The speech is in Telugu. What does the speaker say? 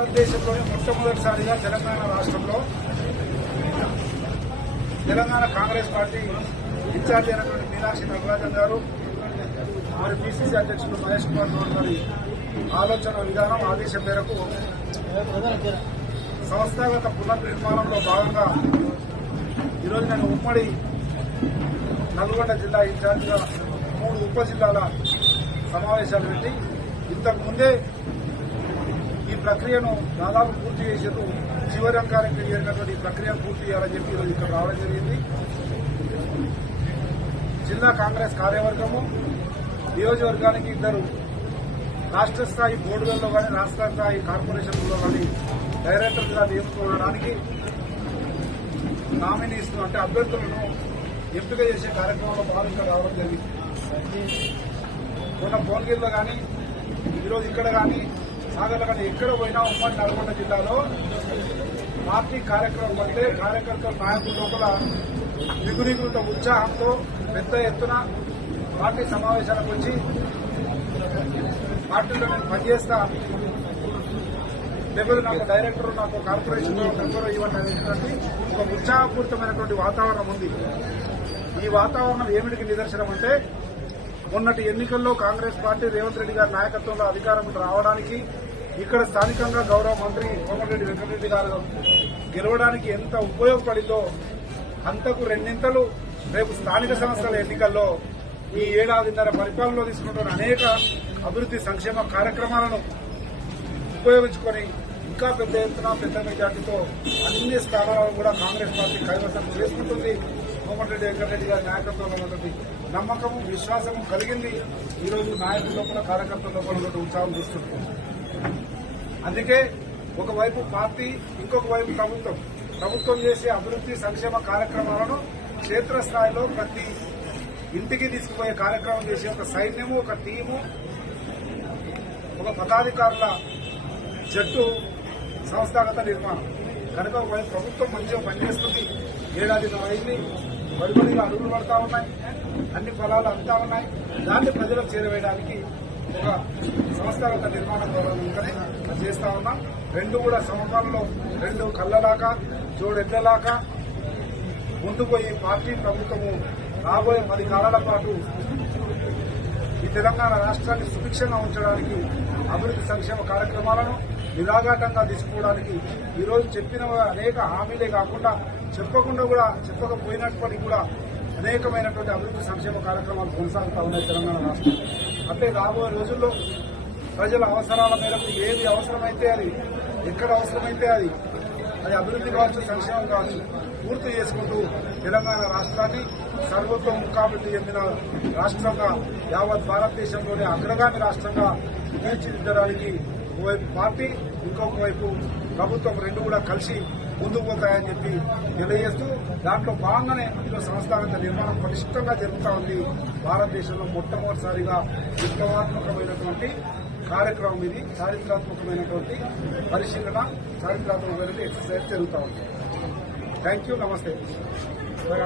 భారతదేశంలోనే మొట్టమొదటిసారిగా తెలంగాణ రాష్ట్రంలో తెలంగాణ కాంగ్రెస్ పార్టీ ఇన్ఛార్జ్ అయినటువంటి మీనాక్షి నగరాజన్ గారు మరి పిసిసి అధ్యక్షుడు మహేష్ కుమార్ గౌడ్ గారి ఆలోచన విధానం ఆదేశం మేరకు సంస్థాగత పునర్నిర్మాణంలో భాగంగా ఈరోజు నేను ఉమ్మడి నల్గొండ జిల్లా ఇన్ఛార్జిగా మూడు ఉప జిల్లాల సమావేశాలు పెట్టి ఇంతకు ముందే ఈ ప్రక్రియను దాదాపు పూర్తి చేసేందుకు చివరి అంకానికి చేరినటువంటి ఈ ప్రక్రియను పూర్తి చేయాలని చెప్పి ఈరోజు ఇక్కడ రావడం జరిగింది. జిల్లా కాంగ్రెస్ కార్యవర్గము నియోజకవర్గానికి ఇద్దరు రాష్ట్ర స్థాయి బోర్డులలో కానీ రాష్ట్ర స్థాయి కార్పొరేషన్లలో కానీ డైరెక్టర్గా నియమించుకోవడానికి నామినీస్ అంటే అభ్యర్థులను ఎంపిక చేసే కార్యక్రమంలో భాగంగా రావడం జరిగింది. మొన్న భువనగిరిలో కానీ ఈరోజు ఇక్కడ కానీ సాగర్లో ఎక్కడ పోయినా ఉమ్మడి నల్గొండ జిల్లాలో పార్టీ కార్యక్రమం అంటే కార్యకర్తల నాయకుల లోపల నిగురీకృత ఉత్సాహంతో పెద్ద ఎత్తున పార్టీ సమావేశాలకు వచ్చి పార్టీలో నేను పనిచేస్తా. లేకపోతే నాకు డైరెక్టర్ నాకు కార్పొరేషన్ మెంబర్ ఇవ్వండి అనేటువంటి ఒక ఉత్సాహపూరితమైనటువంటి వాతావరణం ఉంది. ఈ వాతావరణం ఏమిటికి నిదర్శనం అంటే మొన్నటి ఎన్నికల్లో కాంగ్రెస్ పార్టీ రేవంత్ రెడ్డి గారి నాయకత్వంలో అధికారం రావడానికి ఇక్కడ స్థానికంగా గౌరవ మంత్రి కోమటిరెడ్డి వెంకటరెడ్డి గారు గెలవడానికి ఎంత ఉపయోగపడిందో అంతకు రెండింతలు రేపు స్థానిక సంస్థల ఎన్నికల్లో ఈ ఏడాదిన్నర పరిపాలనలో తీసుకుంటున్న అనేక అభివృద్ది సంక్షేమ కార్యక్రమాలను ఉపయోగించుకొని ఇంకా పెద్ద ఎత్తున పెద్ద మెజార్టీతో అన్ని స్థానాలను కూడా కాంగ్రెస్ పార్టీ కైవసం చేసుకుంటుంది. కోమటిరెడ్డి వెంకటరెడ్డి గారి నాయకత్వంలో ఉన్నటువంటి నమ్మకము విశ్వాసము కలిగింది. ఈరోజు నాయకుల లోపల కార్యకర్తల లోపల ఉత్సాహం చూస్తుంది అందుకే ఒకవైపు పార్టీ ఇంకొక వైపు ప్రభుత్వం. ప్రభుత్వం చేసే అభివృద్ది సంక్షేమ కార్యక్రమాలను క్షేత్రస్థాయిలో ప్రతి ఇంటికి తీసుకుపోయే కార్యక్రమం చేసే ఒక సైన్యము ఒక టీము ఒక పదాధికారుల జట్టు సంస్థాగత నిర్మాణం. కనుక వాళ్ళ ప్రభుత్వం మంచిగా పనిచేస్తుంది. ఏడాది అయింది బడిబడిగా అడుగులు పడతా ఉన్నాయి. అన్ని ఫలాలు అందుతా ఉన్నాయి. దాన్ని ప్రజలకు చేరవేయడానికి ఒక సంస్థాగత నిర్మాణం ద్వారా ఉందని అది చేస్తా ఉన్నాం. రెండు కూడా సమపాలలో రెండు కళ్ళలాగా జోడెడ్లలాగా ముందుకు పోయి పార్టీ ప్రభుత్వము రాబోయే పది కాలాల పాటు ఈ తెలంగాణ రాష్ట్రాన్ని సుభిక్షంగా ఉంచడానికి అభివృద్ధి సంక్షేమ కార్యక్రమాలను నిరాఘాటంగా తీసుకోవడానికి ఈరోజు చెప్పిన అనేక హామీలే కాకుండా చెప్పకుండా కూడా చెప్పకపోయినప్పటికీ కూడా అనేకమైనటువంటి అభివృద్ధి సంక్షేమ కార్యక్రమాలు కొనసాగుతా ఉన్నాయి తెలంగాణ రాష్ట్రం అంటే రాబోయే రోజుల్లో ప్రజల అవసరాల మేరకు ఏది అవసరమైతే అది ఎక్కడ అవసరమైతే అది అది అభివృద్ధి కావచ్చు సంక్షేమం కావచ్చు పూర్తి చేసుకుంటూ తెలంగాణ రాష్ట్రాన్ని సర్వతోముఖాభివృద్ధి చెందిన రాష్ట్రంగా యావత్ భారతదేశంలోనే అగ్రగామి రాష్ట్రంగా తీర్చిదిద్దడానికి ఒకవైపు పార్టీ ఇంకొక వైపు ప్రభుత్వం రెండు కూడా కలిసి ముందుకు పోతాయని చెప్పి తెలియజేస్తూ దాంట్లో భాగంగానే ఇందులో సంస్థాగత నిర్మాణం పటిష్టంగా జరుగుతూ ఉంది. భారతదేశంలో మొట్టమొదటిసారిగా విప్లవాత్మకమైనటువంటి కార్యక్రమం ఇది చారిత్రాత్మకమైనటువంటి పరిశీలన చారిత్రాత్మకమైనటువంటి ఎక్సర్సైజ్ జరుగుతూ ఉంది. థ్యాంక్ యూ నమస్తే. ఇవాళ